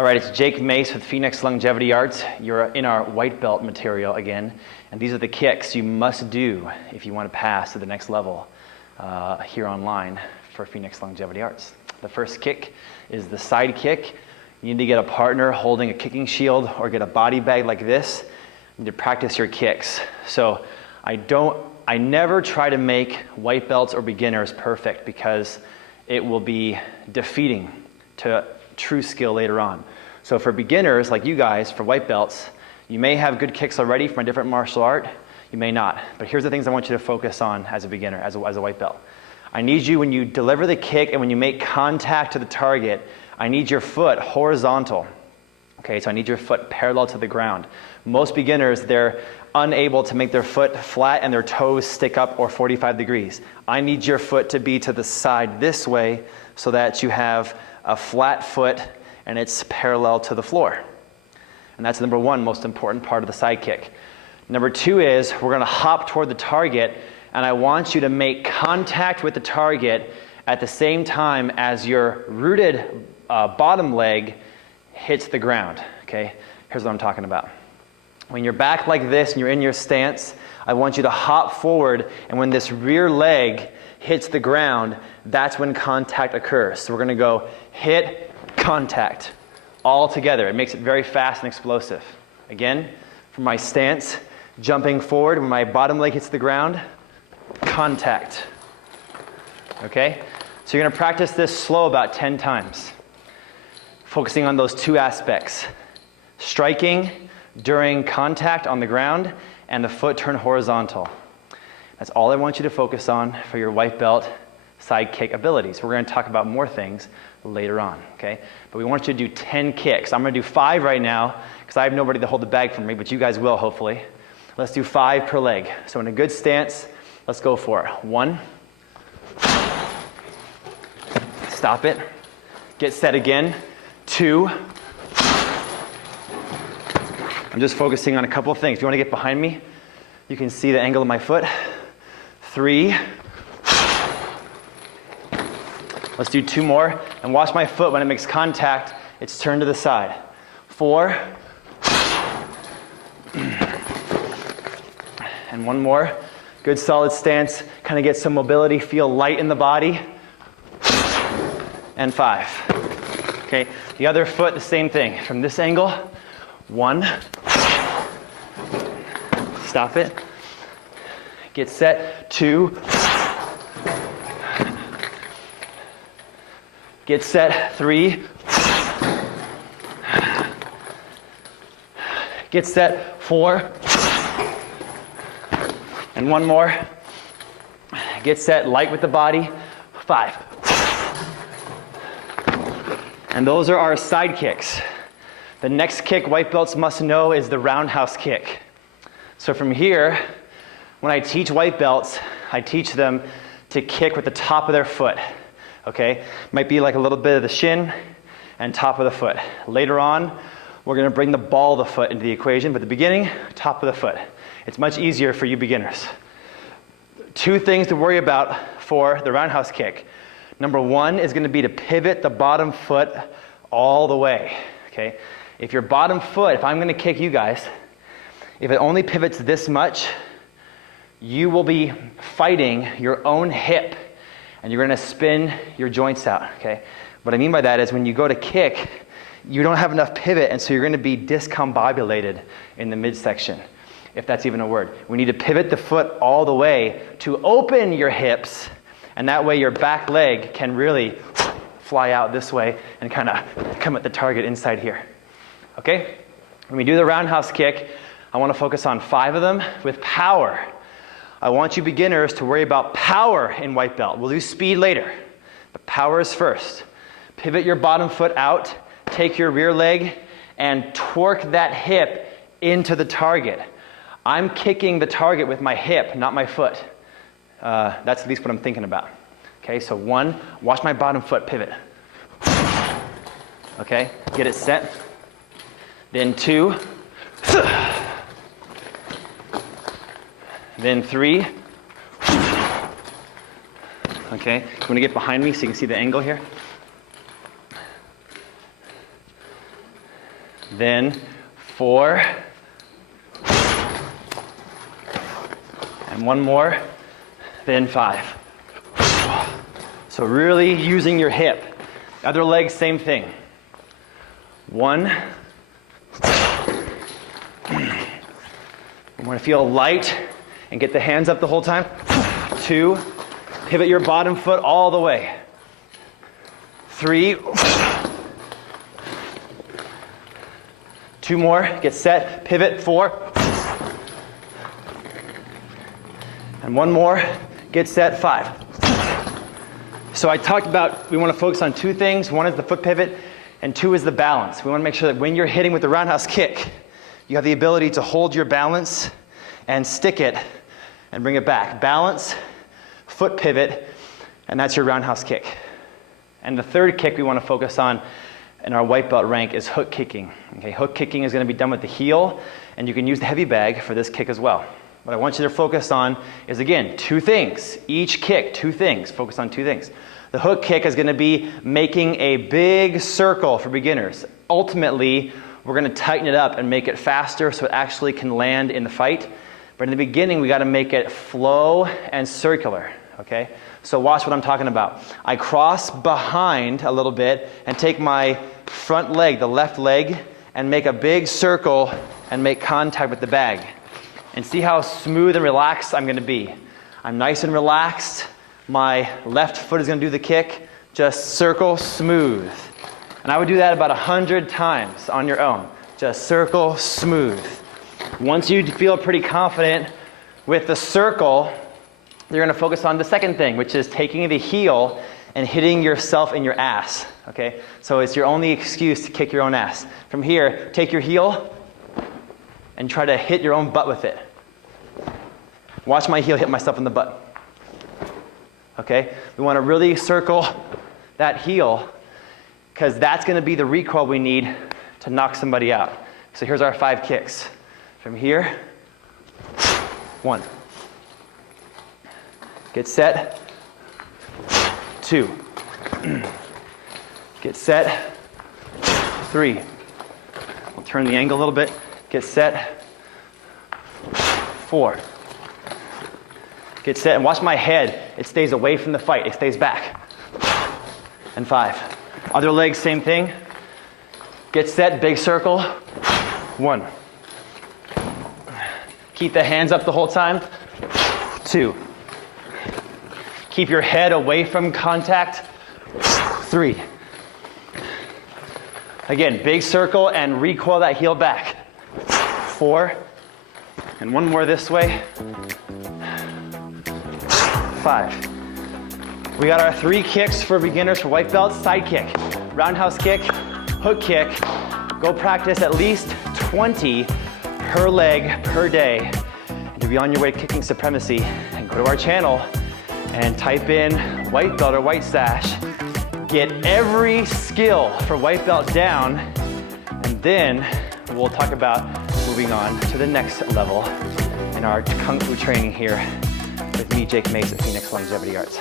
All right, it's Jake Mace with Phoenix Longevity Arts. You're in our white belt material again, and these are the kicks you must do if you want to pass to the next level here online for Phoenix Longevity Arts. The first kick is the side kick. You need to get a partner holding a kicking shield or get a body bag like this. You need to practice your kicks. So I never try to make white belts or beginners perfect because it will be defeating to true skill later on. So for beginners like you guys, for white belts, you may have good kicks already from a different martial art, you may not. But here's the things I want you to focus on as a beginner, as a white belt. I need you, when you deliver the kick and when you make contact to the target, I need your foot horizontal. Okay, so I need your foot parallel to the ground. Most beginners, they're unable to make their foot flat and their toes stick up or 45 degrees. I need your foot to be to the side this way so that you have a flat foot and it's parallel to the floor. And that's number one most important part of the side kick. Number two is we're going to hop toward the target, and I want you to make contact with the target at the same time as your rooted bottom leg hits the ground. Okay, here's what I'm talking about. When you're back like this and you're in your stance, I want you to hop forward, and when this rear leg hits the ground, that's when contact occurs. So we're going to go hit, contact, all together. It makes it very fast and explosive. Again, from my stance, jumping forward, when my bottom leg hits the ground, contact. Okay? So you're going to practice this slow about 10 times, focusing on those two aspects. Striking during contact on the ground and the foot turn horizontal. That's all I want you to focus on for your white belt side kick abilities. We're going to talk about more things later on, okay? But we want you to do 10 kicks. I'm going to do 5 right now because I have nobody to hold the bag for me, but you guys will hopefully. Let's do 5 per leg. So in a good stance, let's go for it. 1. Stop it. Get set again. 2. I'm just focusing on a couple of things. If you want to get behind me, you can see the angle of my foot. 3. Let's do 2 more. And watch my foot when it makes contact, it's turned to the side. 4. And 1 more. Good solid stance. Kind of get some mobility, feel light in the body. And 5. Okay, the other foot, the same thing. From this angle, 1. Stop it. Get set. 2. Get set. 3. Get set. 4. And 1 more. Get set. Light with the body. 5. And those are our side kicks. The next kick white belts must know is the roundhouse kick. So from here, when I teach white belts, I teach them to kick with the top of their foot. Okay? Might be like a little bit of the shin and top of the foot. Later on, we're going to bring the ball of the foot into the equation, but at the beginning, top of the foot. It's much easier for you beginners. 2 things to worry about for the roundhouse kick. Number 1 is going to be to pivot the bottom foot all the way. Okay? If your bottom foot, if I'm going to kick you guys, if it only pivots this much, you will be fighting your own hip and you're going to spin your joints out. Okay? What I mean by that is when you go to kick, you don't have enough pivot, and so you're going to be discombobulated in the midsection, if that's even a word. We need to pivot the foot all the way to open your hips, and that way your back leg can really fly out this way and kind of come at the target inside here. Okay? When we do the roundhouse kick, I want to focus on 5 of them with power. I want you beginners to worry about power in white belt. We'll do speed later, but power is first. Pivot your bottom foot out, take your rear leg, and torque that hip into the target. I'm kicking the target with my hip, not my foot. That's at least what I'm thinking about. Okay, so 1, watch my bottom foot pivot. Okay, get it set. Then 2. Then 3. Okay, you want to get behind me so you can see the angle here? then 4, and one more, then 5. So really using your hip. Other leg, same thing. 1. You want to feel light and get the hands up the whole time. 2. Pivot your bottom foot all the way. 3. 2 more. Get set. Pivot. 4. And 1 more. Get set. 5. So I talked about we want to focus on 2 things. 1 is the foot pivot, and 2 is the balance. We want to make sure that when you're hitting with the roundhouse kick, you have the ability to hold your balance and stick it and bring it back. Balance, foot pivot, and that's your roundhouse kick. And the third kick we want to focus on in our white belt rank is hook kicking. Okay, hook kicking is going to be done with the heel, and you can use the heavy bag for this kick as well. What I want you to focus on is, again, 2 things. Each kick, 2 things. Focus on 2 things. The hook kick is going to be making a big circle for beginners. Ultimately, we're going to tighten it up and make it faster so it actually can land in the fight. But in the beginning, we got to make it flow and circular. Okay? So watch what I'm talking about. I cross behind a little bit and take my front leg, the left leg, and make a big circle and make contact with the bag. And see how smooth and relaxed I'm going to be. I'm nice and relaxed. My left foot is going to do the kick. Just circle smooth. And I would do that about 100 times on your own. Just circle smooth. Once you feel pretty confident with the circle, you're going to focus on the second thing, which is taking the heel and hitting yourself in your ass. Okay? So it's your only excuse to kick your own ass. From here, take your heel and try to hit your own butt with it. Watch my heel hit myself in the butt. Okay? We want to really circle that heel because that's going to be the recoil we need to knock somebody out. So here's our 5 kicks. From here, 1. Get set. 2. Get set. 3. We'll turn the angle a little bit. Get set. 4. Get set, and watch my head. It stays away from the fight. It stays back. And 5. Other leg, same thing. Get set, big circle. 1. Keep the hands up the whole time. 2. Keep your head away from contact. 3. Again, big circle and recoil that heel back. 4. And 1 more this way. 5. We got our 3 kicks for beginners for white belts. Side kick, roundhouse kick, hook kick. Go practice at least 20 per leg per day. And to be on your way to kicking supremacy, and go to our channel and type in white belt or white sash. Get every skill for white belt down, and then we'll talk about moving on to the next level in our Kung Fu training here with me, Jake Mace at Phoenix Longevity Arts.